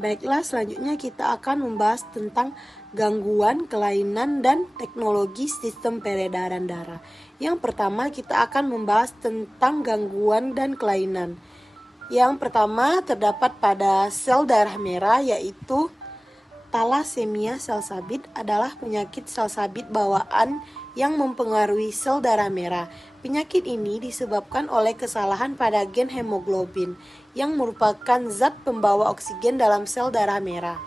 Baiklah, selanjutnya kita akan membahas tentang gangguan, kelainan, dan teknologi sistem peredaran darah. Yang pertama, kita akan membahas tentang gangguan dan kelainan. Yang pertama terdapat pada sel darah merah, yaitu talasemia sel sabit adalah penyakit sel sabit bawaan yang mempengaruhi sel darah merah. Penyakit ini disebabkan oleh kesalahan pada gen hemoglobin yang merupakan zat pembawa oksigen dalam sel darah merah.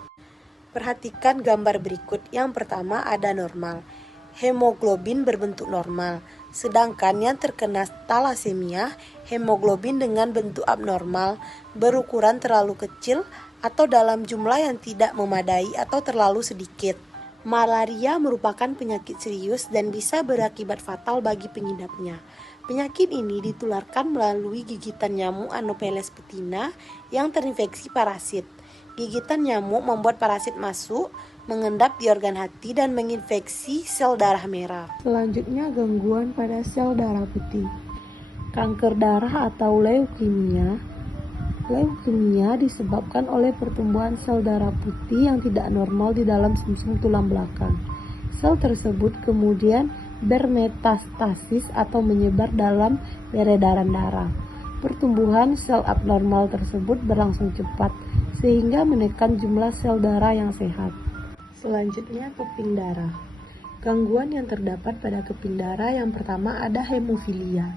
Perhatikan gambar berikut. Yang pertama ada normal. Hemoglobin berbentuk normal. Sedangkan yang terkena talasemia, hemoglobin dengan bentuk abnormal, berukuran terlalu kecil atau dalam jumlah yang tidak memadai atau terlalu sedikit. Malaria merupakan penyakit serius dan bisa berakibat fatal bagi pengidapnya. Penyakit ini ditularkan melalui gigitan nyamuk Anopheles petina yang terinfeksi parasit. Gigitan nyamuk membuat parasit masuk, mengendap di organ hati dan menginfeksi sel darah merah. Selanjutnya gangguan pada sel darah putih. Kanker darah atau leukemia. Leukemia disebabkan oleh pertumbuhan sel darah putih yang tidak normal di dalam sumsum tulang belakang. Sel tersebut kemudian bermetastasis atau menyebar dalam peredaran darah. Pertumbuhan sel abnormal tersebut berlangsung cepat sehingga menekan jumlah sel darah yang sehat. Selanjutnya keping darah. Gangguan yang terdapat pada keping darah yang pertama ada hemofilia.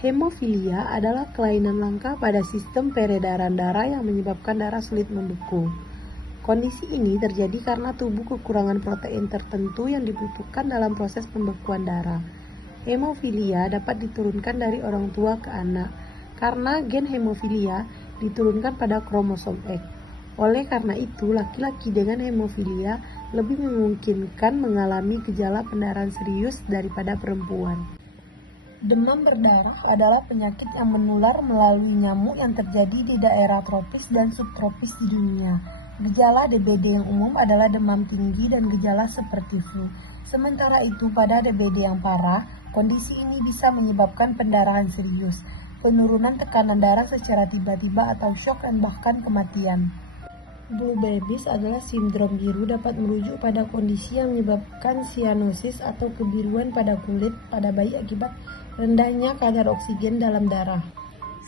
Hemofilia adalah kelainan langka pada sistem peredaran darah yang menyebabkan darah sulit membeku. Kondisi ini terjadi karena tubuh kekurangan protein tertentu yang dibutuhkan dalam proses pembekuan darah. Hemofilia dapat diturunkan dari orang tua ke anak karena gen hemofilia diturunkan pada kromosom X. Oleh karena itu, laki-laki dengan hemofilia lebih memungkinkan mengalami gejala pendarahan serius daripada perempuan. Demam berdarah adalah penyakit yang menular melalui nyamuk yang terjadi di daerah tropis dan subtropis di dunia. Gejala DBD yang umum adalah demam tinggi dan gejala seperti flu. Sementara itu, pada DBD yang parah, kondisi ini bisa menyebabkan pendarahan serius, penurunan tekanan darah secara tiba-tiba atau shock dan bahkan kematian. Blue babies adalah sindrom biru dapat merujuk pada kondisi yang menyebabkan sianosis atau kebiruan pada kulit pada bayi akibat rendahnya kadar oksigen dalam darah.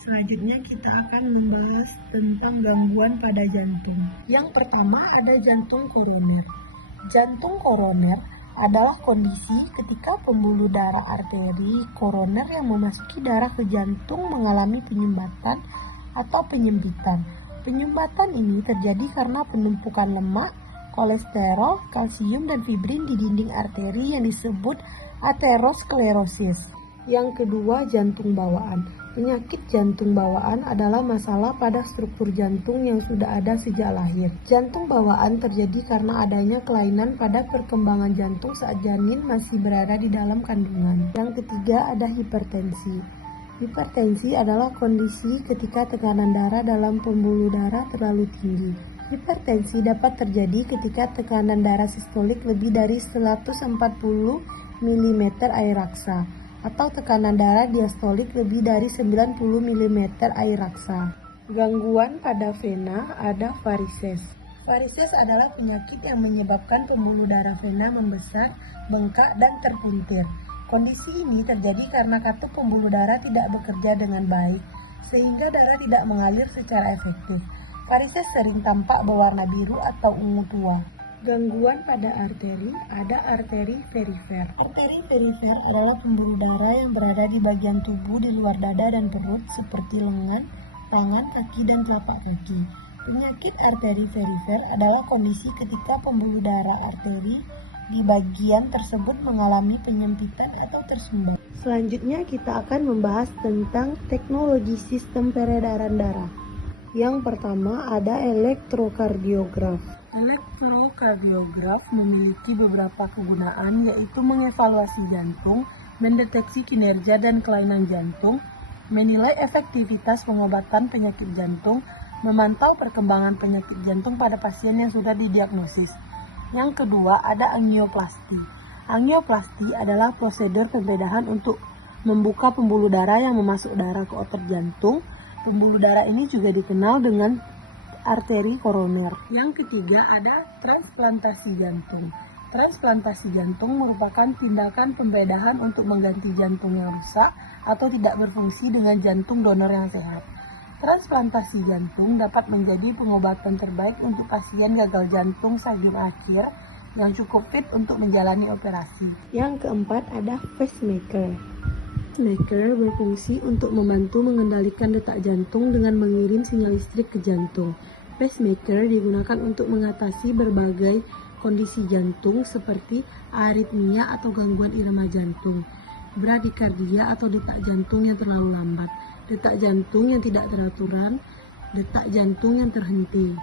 Selanjutnya kita akan membahas tentang gangguan pada jantung. Yang pertama ada jantung koroner. Jantung koroner adalah kondisi ketika pembuluh darah arteri koroner yang memasuki darah ke jantung mengalami penyumbatan atau penyempitan. Penyumbatan ini terjadi karena penumpukan lemak, kolesterol, kalsium, dan fibrin di dinding arteri yang disebut aterosklerosis. Yang kedua, jantung bawaan. Penyakit jantung bawaan adalah masalah pada struktur jantung yang sudah ada sejak lahir. Jantung bawaan terjadi karena adanya kelainan pada perkembangan jantung saat janin masih berada di dalam kandungan. Yang ketiga, ada hipertensi. Hipertensi adalah kondisi ketika tekanan darah dalam pembuluh darah terlalu tinggi. Hipertensi dapat terjadi ketika tekanan darah sistolik lebih dari 140 mm air raksa atau tekanan darah diastolik lebih dari 90 mm air raksa. Gangguan pada vena ada varises. Varises adalah penyakit yang menyebabkan pembuluh darah vena membesar, bengkak, dan terpuntir. Kondisi ini terjadi karena katup pembuluh darah tidak bekerja dengan baik, sehingga darah tidak mengalir secara efektif. Varises sering tampak berwarna biru atau ungu tua. Gangguan pada arteri, ada arteri perifer. Arteri perifer adalah pembuluh darah yang berada di bagian tubuh di luar dada dan perut, seperti lengan, tangan, kaki, dan telapak kaki. Penyakit arteri perifer adalah kondisi ketika pembuluh darah arteri di bagian tersebut mengalami penyempitan atau tersumbat. Selanjutnya kita akan membahas tentang teknologi sistem peredaran darah. Yang pertama ada elektrokardiograf. Elektrokardiograf memiliki beberapa kegunaan, yaitu mengevaluasi jantung, mendeteksi kinerja dan kelainan jantung, menilai efektivitas pengobatan penyakit jantung, memantau perkembangan penyakit jantung pada pasien yang sudah didiagnosis. Yang kedua ada angioplasti. Angioplasti adalah prosedur pembedahan untuk membuka pembuluh darah yang memasuk darah ke otot jantung. Pembuluh darah ini juga dikenal dengan arteri koroner. Yang ketiga ada transplantasi jantung. Transplantasi jantung merupakan tindakan pembedahan untuk mengganti jantung yang rusak atau tidak berfungsi dengan jantung donor yang sehat. Transplantasi jantung dapat menjadi pengobatan terbaik untuk pasien gagal jantung stadium akhir yang cukup fit untuk menjalani operasi. Yang keempat ada pacemaker. Pacemaker berfungsi untuk membantu mengendalikan detak jantung dengan mengirim sinyal listrik ke jantung. Pacemaker digunakan untuk mengatasi berbagai kondisi jantung seperti aritmia atau gangguan irama jantung, bradikardia atau detak jantung yang terlalu lambat, detak jantung yang tidak teraturan, detak jantung yang terhenti.